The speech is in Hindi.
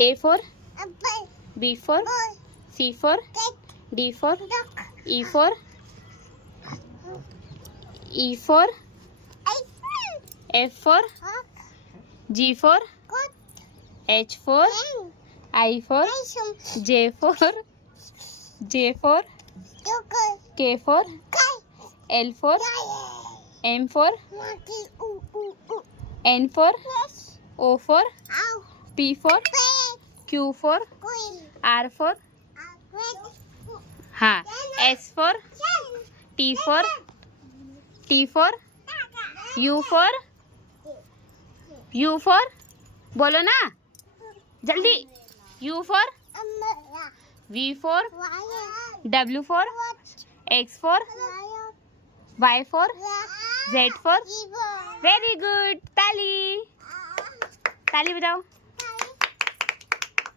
A for B for C for D for E for F for G for H for I for J for K for L for M for N for O for P for Q for R for हाँ S for T for U for बोलो ना जल्दी U for V for W for X for Y for Z for very good ताली ताली बजाओ।